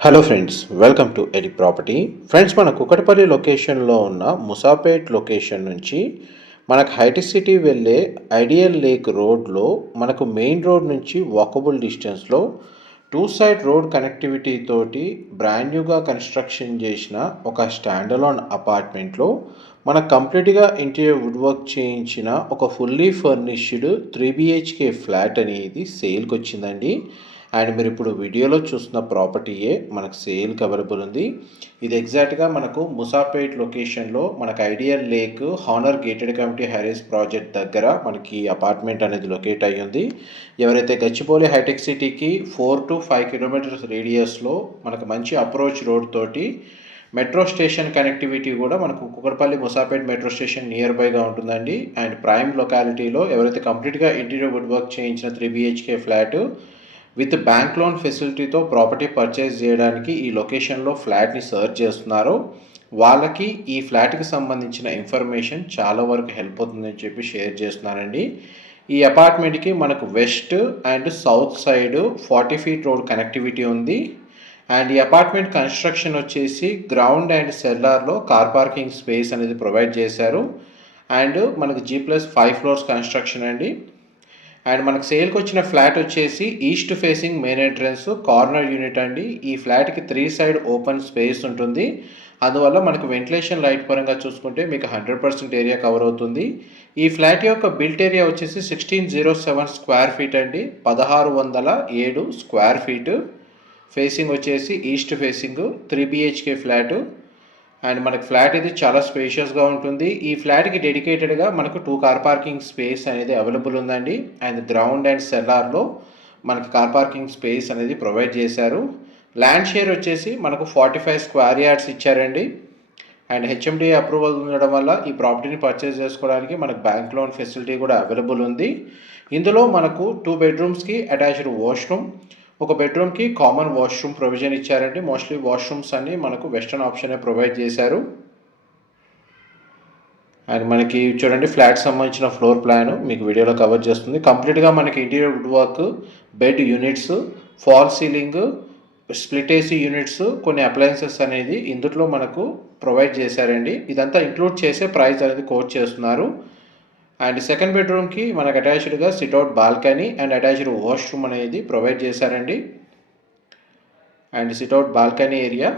Hello friends welcome to AD property friends మన కుకటపల్లి లొకేషన్లో ఉన్న ముసాపేట్ లొకేషన్ నుంచి మనకు హైటెక్ సిటీ వెళ్ళే ఐడియల్ లేక్ రోడ్లో మనకు మెయిన్ రోడ్ నుంచి వాకబుల్ డిస్టెన్స్లో టూ సైడ్ రోడ్ కనెక్టివిటీ తోటి బ్రాండ్ న్యూగా కన్స్ట్రక్షన్ చేసిన ఒక స్టాండలోన్ అపార్ట్మెంట్లో మన కంప్లీట్గా ఇంటీరియర్ వుడ్ వర్క్ చేయించిన ఒక fully furnished three BHK flat అనేది సేల్కి వచ్చిందండి. అండ్ మీరు ఇప్పుడు వీడియోలో చూస్తున్న ప్రాపర్టీయే మనకు సేల్కి అవైలబుల్ ఉంది. ఇది ఎగ్జాక్ట్గా మనకు ముసాపేట్ లొకేషన్లో మనకు ideal lake Honer gated community Harris project దగ్గర మనకి అపార్ట్మెంట్ అనేది లొకేట్ అయ్యింది ఎవరైతే గచ్చిబౌలి హైటెక్ సిటీకి ఫోర్ టు ఫైవ్ కిలోమీటర్స్ రేడియస్లో మనకు మంచి అప్రోచ్ రోడ్ తోటి మెట్రో స్టేషన్ కనెక్టివిటీ కూడా మనకు Kukatpally Moosapet metro station near బైగా ఉంటుందండి. అండ్ ప్రైమ్ లొకాలిటీలో ఎవరైతే కంప్లీట్గా ఇంటీరియర్ వుడ్ వర్క్ చేయించిన three BHK flat with bank loan ఫెసిలిటీతో property purchase చేయడానికి ఈ లొకేషన్లో ఫ్లాట్ని సర్చ్ చేస్తున్నారో. వాళ్ళకి ఈ ఫ్లాట్కి సంబంధించిన ఇన్ఫర్మేషన్ చాలా వరకు హెల్ప్ అవుతుందని చెప్పి షేర్ చేస్తున్నానండి. ఈ అపార్ట్మెంట్కి మనకు west and south side forty feet road connectivity ఉంది. అండ్ ఈ అపార్ట్మెంట్ కన్స్ట్రక్షన్ వచ్చేసి గ్రౌండ్ అండ్ సెల్లార్లో కార్ పార్కింగ్ స్పేస్ అనేది ప్రొవైడ్ చేశారు. అండ్ మనకు G plus five floors construction అండి. అండ్ మనకు సేల్కి వచ్చిన ఫ్లాట్ వచ్చేసి east facing main entrance corner unit అండి. ఈ ఫ్లాట్కి త్రీ సైడ్ ఓపెన్ స్పేస్ ఉంటుంది. అందువల్ల మనకు వెంటిలేషన్ లైట్ పరంగా చూసుకుంటే మీకు హండ్రెడ్ పర్సెంట్ ఏరియా కవర్ అవుతుంది. ఈ ఫ్లాట్ యొక్క బిల్ట్ ఏరియా వచ్చేసి sixteen zero seven square feet అండి. పదహారు వందల ఏడు స్క్వేర్ ఫీట్. ఫేసింగ్ వచ్చేసి east facing three BHK flat. And మనకి ఫ్లాట్ ఇది చాలా స్పేషియస్గా ఉంటుంది. ఈ ఫ్లాట్కి డెడికేటెడ్గా మనకు టూ కార్ పార్కింగ్ స్పేస్ అనేది అవైలబుల్ ఉందండి. అండ్ గ్రౌండ్ అండ్ సెల్లార్లో మనకి కార్ పార్కింగ్ స్పేస్ అనేది ప్రొవైడ్ చేశారు. ల్యాండ్ షేర్ వచ్చేసి మనకు ఫార్టీ ఫైవ్ స్క్వేర్ యార్డ్స్ ఇచ్చారండి. అండ్ హెచ్ఎండి అప్రూవల్ ఉండడం వల్ల ఈ ప్రాపర్టీని పర్చేస్ చేసుకోవడానికి మనకు బ్యాంక్ లోన్ ఫెసిలిటీ కూడా అవైలబుల్ ఉంది. ఇందులో మనకు టూ బెడ్రూమ్స్కి అటాచ్డ్ వాష్రూమ్ ఒక బెడ్రూమ్కి కామన్ వాష్రూమ్ ప్రొవిజన్ ఇచ్చారండి. మోస్ట్లీ వాష్రూమ్స్ అన్ని మనకు వెస్టర్న్ ఆప్షనే ప్రొవైడ్ చేశారు. అండ్ మనకి చూడండి ఫ్లాట్ సంబంధించిన ఫ్లోర్ ప్లాన్ మీకు వీడియోలో కవర్ చేస్తుంది. కంప్లీట్గా మనకి interior wood work bed units fall ceiling split AC units కొన్ని అప్లయన్సెస్ అనేది ఇందులో మనకు ప్రొవైడ్ చేశారండి. ఇదంతా ఇంక్లూడ్ చేసే ప్రైస్ అనేది కోట్ చేస్తున్నారు. అండ్ సెకండ్ బెడ్రూమ్కి మనకు అటాచ్డ్గా sit out balcony and attached washroom అనేది ప్రొవైడ్ చేశారండి. And sit out balcony area.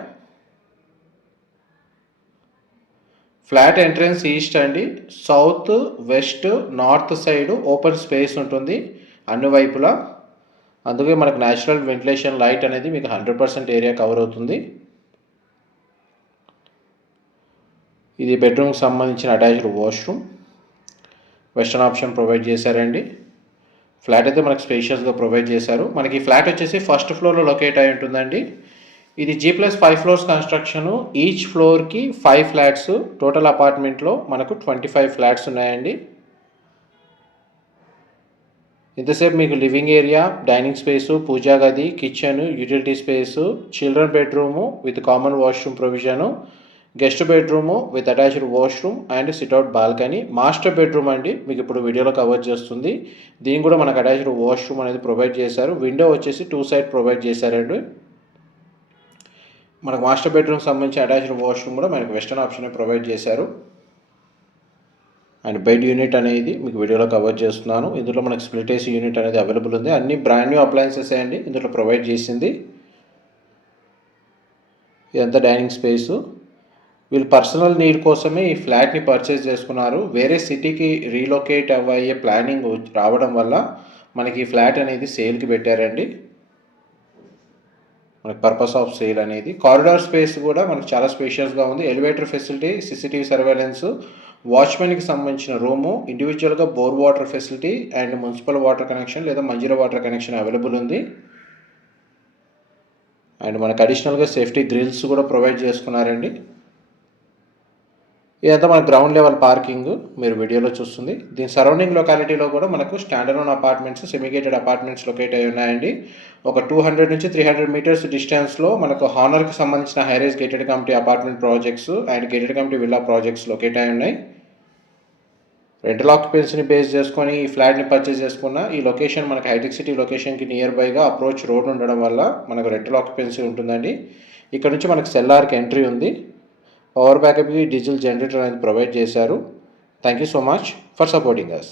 Flat entrance east అండి. South west north side open space ఉంటుంది అన్ని వైపులా. అందుకే మనకు న్యాచురల్ వెంటిలేషన్ లైట్ అనేది మీకు హండ్రెడ్ పర్సెంట్ ఏరియా కవర్ అవుతుంది. ఇది బెడ్రూమ్కి సంబంధించిన attached washroom. Western option provide చేశారండి. ఫ్లాట్ అయితే మనకు స్పేషియస్గా ప్రొవైడ్ చేశారు. మనకి ఫ్లాట్ వచ్చేసి ఫస్ట్ ఫ్లోర్లో లొకేట్ అయి ఉంటుందండి. ఇది G plus five floors construction each ఫ్లోర్కి ఫైవ్ ఫ్లాట్స్ టోటల్ అపార్ట్మెంట్లో మనకు ట్వంటీ ఫైవ్ ఫ్లాట్స్ ఉన్నాయండి. ఇంతసేపు మీకు లివింగ్ ఏరియా డైనింగ్ స్పేసు పూజా గది kitchen utility space children bedroom with common washroom provision guest bedroom with attached washroom and sit out balcony. Master bedroom అండి మీకు ఇప్పుడు వీడియోలో కవర్ చేస్తుంది. దీని కూడా మనకు అటాచ్డ్ వాష్రూమ్ అనేది ప్రొవైడ్ చేశారు. విండో వచ్చేసి టూ సైడ్ ప్రొవైడ్ చేశారండి. మనకు మాస్టర్ బెడ్రూమ్ సంబంధించి అటాచ్డ్ వాష్రూమ్ కూడా మనకు వెస్టర్న్ ఆప్షన్ ప్రొవైడ్ చేశారు. అండ్ బెడ్ యూనిట్ అనేది మీకు వీడియోలో కవర్ చేస్తున్నాను. ఇందులో మనకు స్ప్లిట్ ఏసీ యూనిట్ అనేది అవైలబుల్ ఉంది. అన్ని బ్రాండ్ న్యూ అప్లయన్సెస్ అండి ఇందులో ప్రొవైడ్ చేసింది. ఇదంతా డైనింగ్ స్పేసు. వీళ్ళు పర్సనల్ నీడ్ కోసమే ఈ ఫ్లాట్ని పర్చేస్ చేసుకున్నారు. వేరే సిటీకి రీలొకేట్ అవ్వయ్యే ప్లానింగ్ రావడం వల్ల మనకి ఈ ఫ్లాట్ అనేది సేల్కి పెట్టారండి. మనకి పర్పస్ ఆఫ్ సేల్ అనేది. కారిడార్ స్పేస్ కూడా మనకు చాలా స్పేషియస్గా ఉంది. ఎలివేటర్ ఫెసిలిటీ సిసిటీవీ సర్వేలెన్స్ వాచ్మెన్కి సంబంధించిన రూము ఇండివిజువల్గా bore water facility and municipal water connection లేదా మంజీరా వాటర్ కనెక్షన్ అవైలబుల్ ఉంది. అండ్ మనకు అడిషనల్గా సేఫ్టీ గ్రిల్స్ కూడా ప్రొవైడ్ చేసుకున్నారండి. ఇదంతా మన గ్రౌండ్ లెవెల్ పార్కింగ్ మీరు వీడియోలో చూస్తుంది. దీని సరౌండింగ్ లొకాలిటీలో కూడా మనకు standard own apartments semi gated apartments locate అయి ఉన్నాయండి. ఒక టూ హండ్రెడ్ నుంచి త్రీ హండ్రెడ్ మీటర్స్ డిస్టెన్స్లో మనకు హానర్కి సంబంధించిన high rise gated community apartment projects and gated community villa projects locate అయి ఉన్నాయి. రెంటల్ ఆక్యుపెన్సీని బేస్ చేసుకొని ఈ ఫ్లాట్ని పర్చేస్ చేసుకున్న ఈ లొకేషన్ మనకు హైటెక్ సిటీ లొకేషన్కి నియర్ బైగా అప్రోచ్ రోడ్ ఉండడం వల్ల మనకు రెంటల్ ఆక్యుపెన్సీ ఉంటుందండి. ఇక్కడ నుంచి మనకు సెల్లార్కి ఎంట్రీ ఉంది. పవర్ బ్యాకప్కి డీజిల్ జనరేటర్ అనేది ప్రొవైడ్ చేశారు. Thank you so much for supporting us